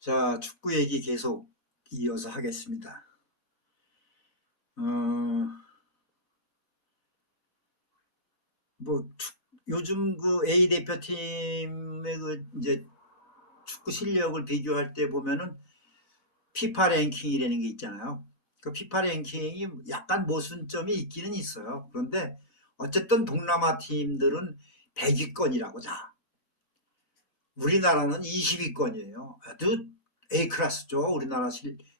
자, 축구 얘기 계속 이어서 하겠습니다. 어, 뭐, 요즘 그 A 대표팀의 그 이제 축구 실력을 비교할 때 보면은 피파 랭킹이라는 게 있잖아요. 그 피파 랭킹이 약간 모순점이 있기는 있어요. 그런데 어쨌든 동남아 팀들은 100위권이라고 다. 우리나라는 20위권이에요. 아주 A 클래스죠. 우리나라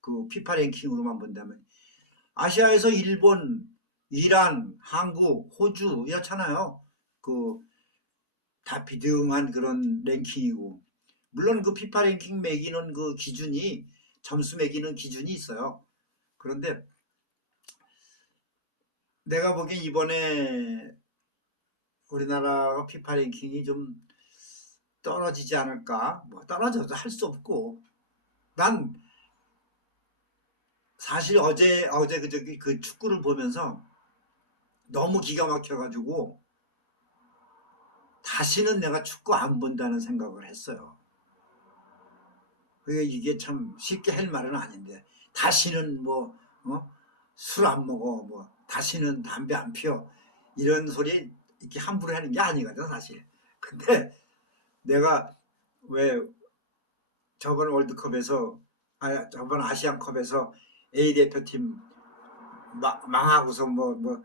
그 피파 랭킹으로만 본다면. 아시아에서 일본, 이란, 한국, 호주 이렇잖아요. 그 다 비등한 그런 랭킹이고. 물론 그 피파 랭킹 매기는 그 기준이 점수 매기는 기준이 있어요. 그런데 내가 보기엔 이번에 우리나라가 피파 랭킹이 좀 떨어지지 않을까? 뭐 떨어져도 할 수 없고. 난 사실 어제 그 축구를 보면서 너무 기가 막혀가지고 다시는 내가 축구 안 본다는 생각을 했어요. 그게 이게 참 쉽게 할 말은 아닌데 다시는 뭐 술 안 먹어 뭐 다시는 담배 안 피워 이런 소리 이렇게 함부로 하는 게 아니거든 사실. 근데 내가 왜 저번 월드컵에서 저번 아시안컵에서 A 대표팀 망하고서 뭐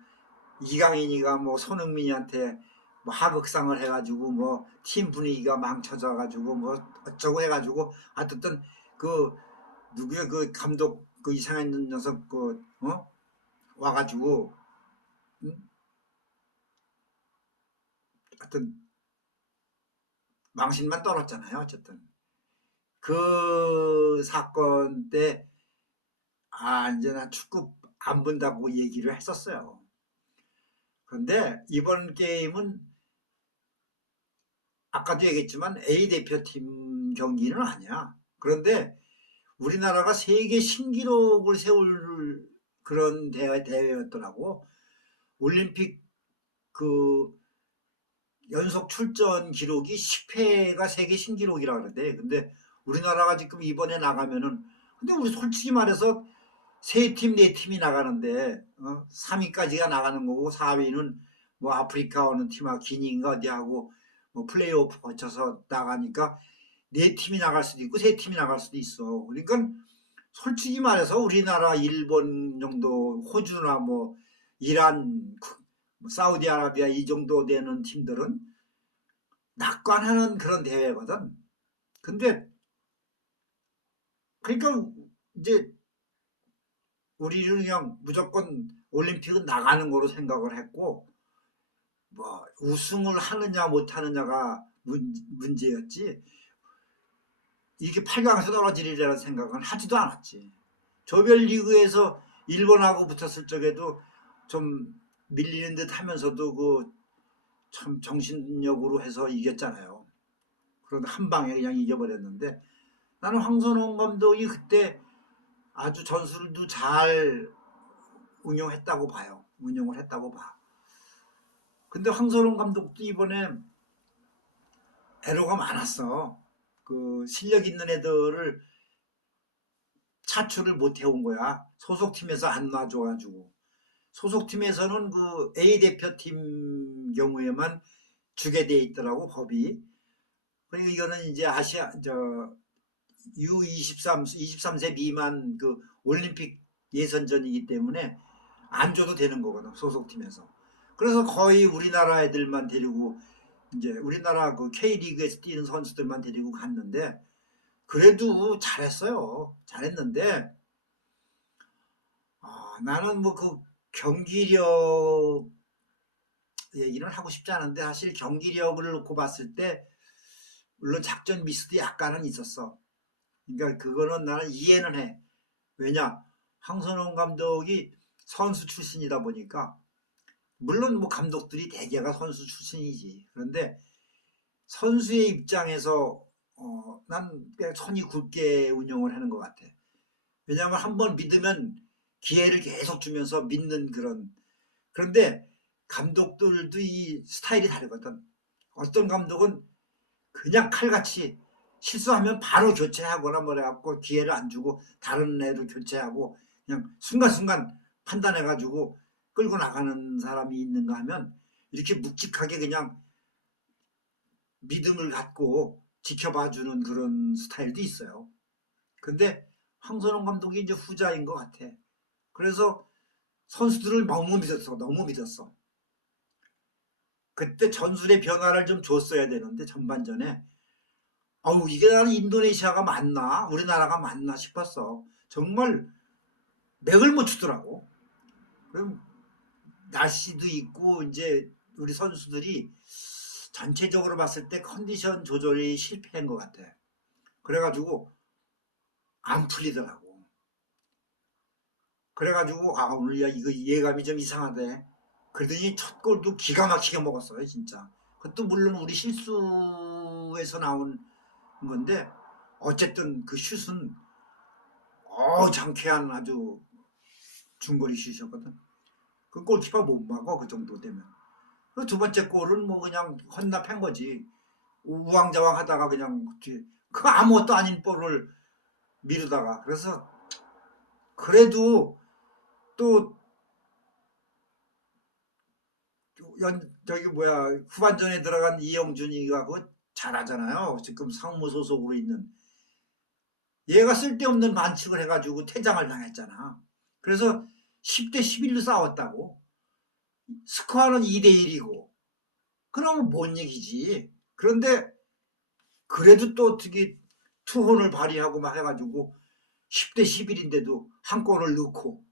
이강인이가 뭐 손흥민이한테 뭐 하극상을 해가지고 뭐 팀 분위기가 망쳐져 가지고 뭐 어쩌고 해가지고 하여튼 그 누구야 그 감독 그 이상한 녀석 그 와가지고 응? 하여튼 망신만 떨었잖아요. 어쨌든 그 사건 때 이제 나 축구 안 본다고 얘기를 했었어요. 그런데 이번 게임은 아까도 얘기했지만 A 대표팀 경기는 아니야. 그런데 우리나라가 세계 신기록을 세울 그런 대회였더라고. 올림픽 그 연속 출전 기록이 10회가 세계 신기록이라 그러는데, 근데 우리나라가 지금 이번에 나가면은, 근데 우리 솔직히 말해서 세 팀, 네 팀이 나가는데, 3위까지가 나가는 거고, 4위는 뭐 아프리카 어느 팀하고 기니인가 어디하고 뭐 플레이오프 거쳐서 나가니까 네 팀이 나갈 수도 있고 세 팀이 나갈 수도 있어. 그러니까 솔직히 말해서 우리나라, 일본 정도, 호주나 뭐 이란, 뭐 사우디아라비아 이 정도 되는 팀들은 낙관하는 그런 대회거든. 근데 그러니까 이제 우리는 그냥 무조건 올림픽은 나가는 거로 생각을 했고 뭐 우승을 하느냐 못하느냐가 문제였지 이게 8강에서 떨어지리라는 생각은 하지도 않았지. 조별리그에서 일본하고 붙었을 적에도 좀 밀리는 듯 하면서도 그 참 정신력으로 해서 이겼잖아요. 그런데 한 방에 그냥 이겨버렸는데 나는 황선홍 감독이 그때 아주 전술도 잘 운영했다고 봐요. 운영을 했다고 봐. 근데 황선홍 감독도 이번에 애로가 많았어. 그 실력 있는 애들을 차출을 못 해온 거야. 소속팀에서 안 놔줘가지고. 소속팀에서는 그 A 대표팀 경우에만 주게 돼 있더라고 법이. 그리고 이거는 이제 아시아 저 U23 23세 미만 그 올림픽 예선전이기 때문에 안 줘도 되는 거거든 소속팀에서. 그래서 거의 우리나라 애들만 데리고 이제 우리나라 그 K리그에서 뛰는 선수들만 데리고 갔는데 그래도 잘했어요. 잘했는데 나는 뭐 그 경기력 얘기는 하고 싶지 않은데 사실 경기력을 놓고 봤을 때 물론 작전 미스도 약간은 있었어. 그러니까 그거는 나는 이해는 해. 왜냐 황선홍 감독이 선수 출신이다 보니까 물론 뭐 감독들이 대개가 선수 출신이지. 그런데 선수의 입장에서 난꽤 손이 굵게 운영을 하는 것 같아. 왜냐하면 한번 믿으면 기회를 계속 주면서 믿는 그런. 그런데 감독들도 이 스타일이 다르거든. 어떤 감독은 그냥 칼같이 실수하면 바로 교체하거나 뭐래갖고 기회를 안 주고 다른 애를 교체하고 그냥 순간순간 판단해가지고 끌고 나가는 사람이 있는가 하면 이렇게 묵직하게 그냥 믿음을 갖고 지켜봐주는 그런 스타일도 있어요. 근데 황선홍 감독이 이제 후자인 것 같아. 그래서 선수들을 너무 믿었어. 너무 믿었어. 그때 전술의 변화를 좀 줬어야 되는데 전반전에 어우 이게 나는 인도네시아가 맞나 우리나라가 맞나 싶었어. 정말 맥을 못 추더라고. 그럼 날씨도 있고 이제 우리 선수들이 전체적으로 봤을 때 컨디션 조절이 실패한 것 같아. 그래가지고 안 풀리더라고. 그래가지고 아 오늘 야 이거 이해감이 좀 이상하대. 그러더니 첫 골도 기가 막히게 먹었어요 진짜. 그것도 물론 우리 실수에서 나온 건데 어쨌든 그 슛은 장쾌한 아주 중거리 슛이었거든. 그 골키퍼 못 막아 그 정도 되면. 그 두 번째 골은 뭐 그냥 헌납한 거지. 우왕좌왕 하다가 그냥 그 아무것도 아닌 볼을 미루다가 그래서 그래도 또 저기 뭐야 후반전에 들어간 이영준이가 그거 잘하잖아요. 지금 상무 소속으로 있는 얘가 쓸데없는 반칙을 해가지고 퇴장을 당했잖아. 그래서 10대 11로 싸웠다고. 스코어는 2대1이고 그러면 뭔 얘기지. 그런데 그래도 또 어떻게 투혼을 발휘하고 막 해가지고 10대 11인데도 한 골을 넣고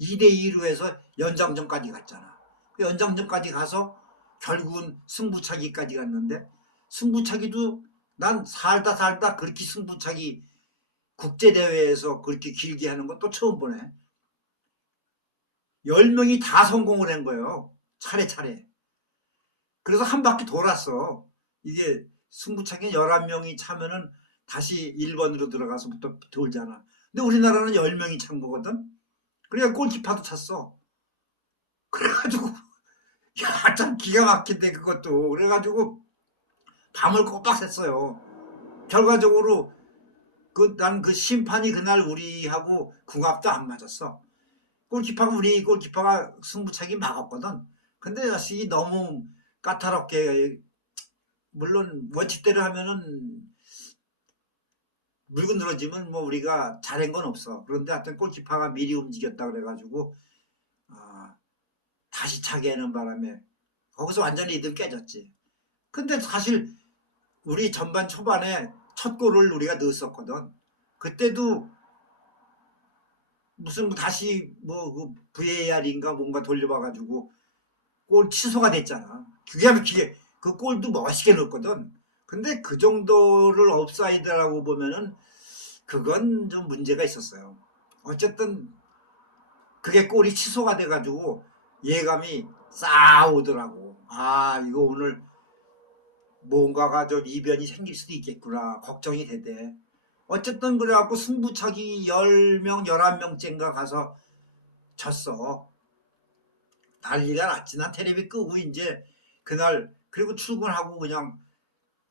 2대2로 해서 연장전까지 갔잖아. 그 연장전까지 가서 결국은 승부차기까지 갔는데 승부차기도 난 살다 그렇게 승부차기 국제대회에서 그렇게 길게 하는 건 또 처음 보네. 10명이 다 성공을 한 거예요. 차례차례. 그래서 한 바퀴 돌았어. 이게 승부차기 11명이 차면은 다시 1번으로 들어가서부터 돌잖아. 근데 우리나라는 10명이 찬 거거든. 그래야 골키퍼도 찼어. 그래가지고 야, 참 기가 막힌데 그것도. 그래가지고 밤을 꼬박 샜어요. 결과적으로 난 그 심판이 그날 우리하고 궁합도 안 맞았어. 우리 골키퍼가 승부차기 막았거든. 근데 자식이 너무 까다롭게 물론 원칙대로 하면은 물고 늘어지면 뭐 우리가 잘한 건 없어. 그런데 하여튼 골키퍼가 미리 움직였다 그래가지고 다시 차게 하는 바람에 거기서 완전히 리듬 깨졌지. 근데 사실 우리 전반 초반에 첫 골을 우리가 넣었었거든. 그때도 무슨 다시 뭐 VAR인가 뭔가 돌려봐가지고 골 취소가 됐잖아. 기가 막히게 그 골도 멋있게 넣었거든. 근데 그 정도를 옵사이드라고 보면은 그건 좀 문제가 있었어요. 어쨌든 그게 골이 취소가 돼가지고 예감이 싸오더라고. 아 이거 오늘 뭔가가 좀 이변이 생길 수도 있겠구나 걱정이 되대. 어쨌든 그래갖고 승부차기 10명 11명째인가 가서 졌어. 난리가 났지. 난 테레비 끄고 이제 그날 그리고 출근하고 그냥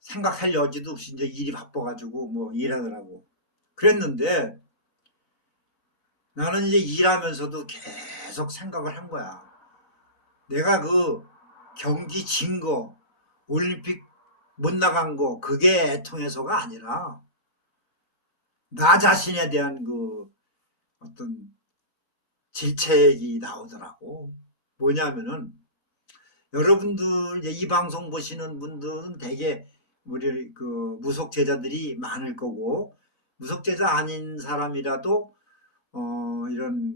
생각할 여지도 없이 이제 일이 바빠가지고 뭐 일하느라고 그랬는데 나는 이제 일하면서도 계속 생각을 한 거야. 내가 그 경기 진 거, 올림픽 못 나간 거 그게 애통해서가 아니라 나 자신에 대한 그 어떤 질책이 나오더라고. 뭐냐면은 여러분들 이 방송 보시는 분들은 대개 우리 그 무속제자들이 많을 거고 무속제자 아닌 사람이라도 이런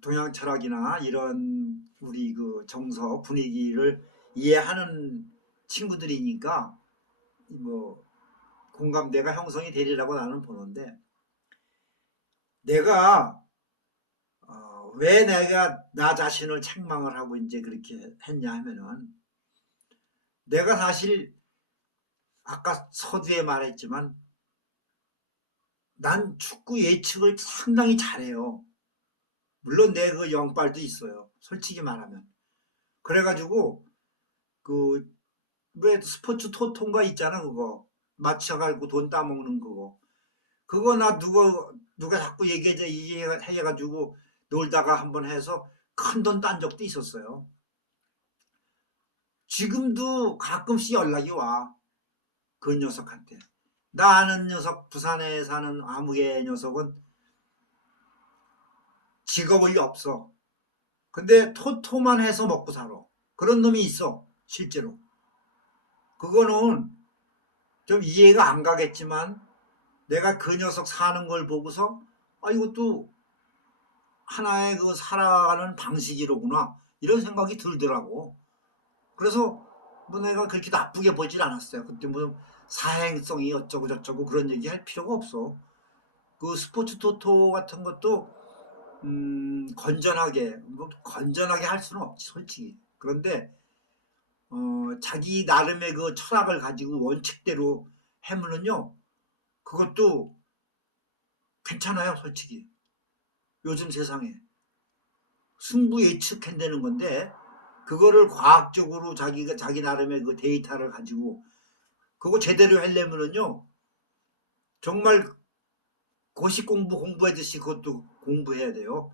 동양 철학이나 이런 우리 그 정서 분위기를 이해하는 친구들이니까 뭐 공감대가 형성이 되리라고 나는 보는데 내가 왜 내가 나 자신을 책망을 하고 이제 그렇게 했냐 하면은 내가 사실 아까 서두에 말했지만 난 축구 예측을 상당히 잘해요. 물론 내 그 영빨도 있어요. 솔직히 말하면. 그래가지고 그 왜 스포츠 토토인가 있잖아 그거. 맞춰가지고 돈 따먹는 그거 나 누가 자꾸 얘기해가지고 놀다가 한번 해서 큰 돈 딴 적도 있었어요. 지금도 가끔씩 연락이 와. 그 녀석한테. 나 아는 녀석, 부산에 사는 아무개 녀석은 직업이 없어. 근데 토토만 해서 먹고 살아. 그런 놈이 있어, 실제로. 그거는 좀 이해가 안 가겠지만 내가 그 녀석 사는 걸 보고서 이것도 하나의 그 살아가는 방식이로구나 이런 생각이 들더라고. 그래서 뭐 내가 그렇게 나쁘게 보질 않았어요. 그때 뭐 사행성이 어쩌고 저쩌고 그런 얘기 할 필요가 없어. 그 스포츠 토토 같은 것도 건전하게 뭐 건전하게 할 수는 없지 솔직히. 그런데 자기 나름의 그 철학을 가지고 원칙대로 하면은요 그것도 괜찮아요 솔직히. 요즘 세상에 승부 예측한다는 건데 그거를 과학적으로 자기 나름의 그 데이터를 가지고 그거 제대로 하려면은요 정말 고시 공부하듯이 그것도 공부해야 돼요.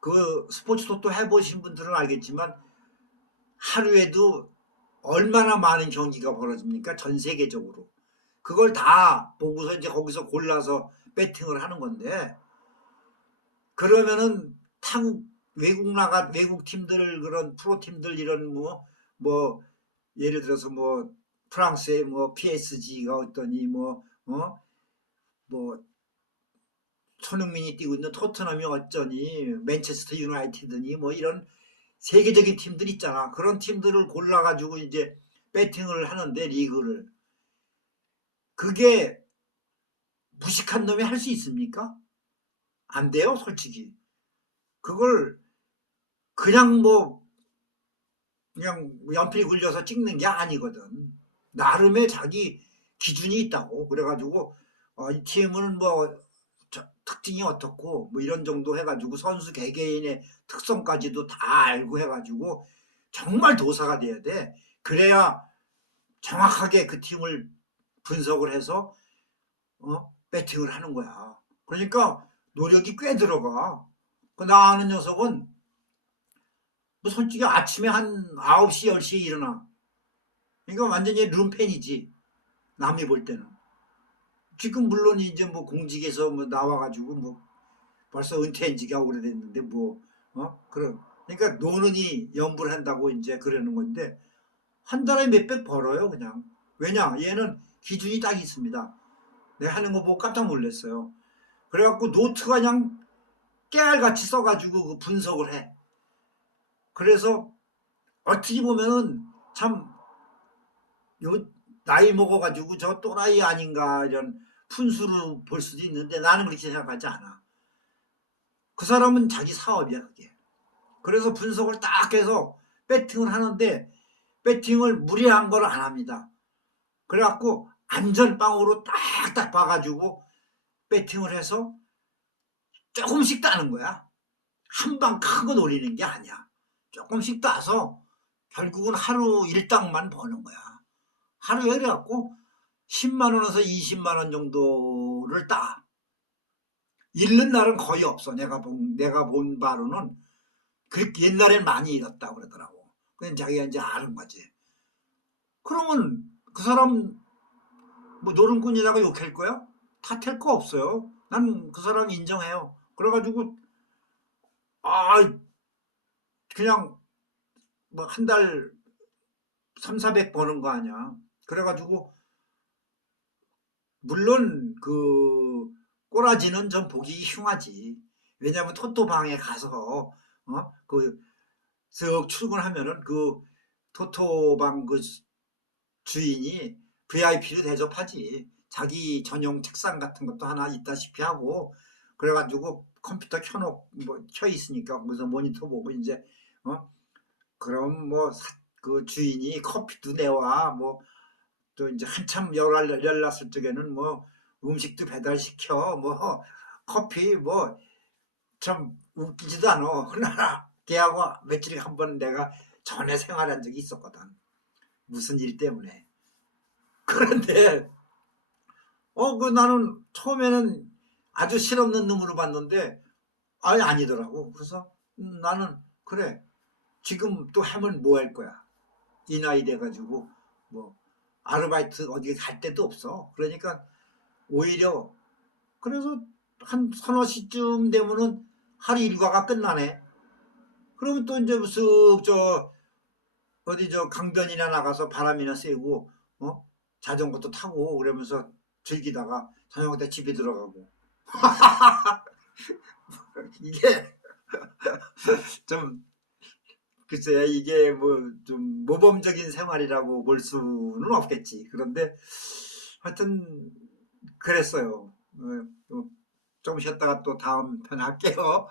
그 스포츠 토토 해보신 분들은 알겠지만 하루에도 얼마나 많은 경기가 벌어집니까? 전 세계적으로. 그걸 다 보고서 이제 거기서 골라서 배팅을 하는 건데 그러면은 외국 팀들 그런 프로 팀들 이런 뭐 예를 들어서 뭐 프랑스의 뭐 PSG가 어떠니 뭐 손흥민이 뛰고 있는 토트넘이 어쩌니 맨체스터 유나이티드니 뭐 이런 세계적인 팀들 있잖아. 그런 팀들을 골라가지고 이제 배팅을 하는데 리그를 그게 무식한 놈이 할 수 있습니까? 안 돼요, 솔직히. 그걸 그냥 그냥 연필 굴려서 찍는 게 아니거든. 나름의 자기 기준이 있다고. 그래가지고 이 팀은 뭐 특징이 어떻고 뭐 이런 정도 해가지고 선수 개개인의 특성까지도 다 알고 해가지고 정말 도사가 돼야 돼. 그래야 정확하게 그 팀을 분석을 해서 배팅을 하는 거야. 그러니까 노력이 꽤 들어가. 나 아는 녀석은 뭐 솔직히 아침에 한 9시, 10시에 일어나. 그러니까 완전히 룸팬이지. 남이 볼 때는. 지금 물론 이제 뭐 공직에서 뭐 나와가지고 뭐 벌써 은퇴한 지가 오래됐는데 그러니까 노는이 연불 한다고 이제 그러는 건데 한 달에 몇백 벌어요, 그냥. 왜냐? 얘는 기준이 딱 있습니다. 내가 하는 거 보고 깜짝 놀랐어요. 그래갖고 노트가 그냥 깨알같이 써가지고 그 분석을 해. 그래서 어떻게 보면은 참 나이 먹어가지고 저 또라이 아닌가 이런 푼수로 볼 수도 있는데 나는 그렇게 생각하지 않아. 그 사람은 자기 사업이야 그게. 그래서 분석을 딱 해서 배팅을 하는데 배팅을 무리한 걸 안 합니다. 그래갖고 안전빵으로 딱딱 봐가지고 배팅을 해서 조금씩 따는 거야. 한 방 큰 거 노리는 게 아니야. 조금씩 따서 결국은 하루 일당만 버는 거야. 하루에 그래갖고 10만 원에서 20만 원 정도를 따. 잃는 날은 거의 없어. 내가 본 바로는 그렇게 옛날엔 많이 잃었다고 그러더라고. 그냥 자기가 이제 아는 거지. 그러면 그 사람 뭐 노름꾼이라고 욕할 거야? 탓할 거 없어요. 난 그 사람 인정해요. 그래가지고 그냥 뭐 한 달 3, 400 버는 거 아니야. 그래가지고 물론 그 꼬라지는 좀 보기 흉하지. 왜냐하면 토토방에 가서 쓱 출근하면은 그 토토방 그 주인이 VIP로 대접하지. 자기 전용 책상 같은 것도 하나 있다시피 하고 그래가지고 컴퓨터 켜 있으니까 거기서 모니터 보고 이제 그럼 뭐 그 주인이 커피도 내와 뭐 또 이제 한참 열났을 적에는 뭐 음식도 배달시켜 뭐 커피 뭐 참 웃기지도 않아. 그러나 걔하고 며칠에 한 번 내가 전에 생활한 적이 있었거든. 무슨 일 때문에. 그런데 나는 처음에는 아주 실없는 놈으로 봤는데 아예 아니더라고. 그래서 나는 그래 지금 또 하면 뭐 할 거야. 이 나이 돼가지고 뭐 아르바이트 어디 갈 데도 없어. 그러니까 오히려 그래서 한 서너 시쯤 되면은 하루 일과가 끝나네. 그러면 또 이제 쓱 저 어디 저 강변이나 나가서 바람이나 쐬고 자전거도 타고 그러면서 즐기다가 저녁 때 집에 들어가고 이게 좀 글쎄 이게 뭐 좀 모범적인 생활이라고 볼 수는 없겠지. 그런데 하여튼 그랬어요. 좀 쉬었다가 또 다음 편 할게요.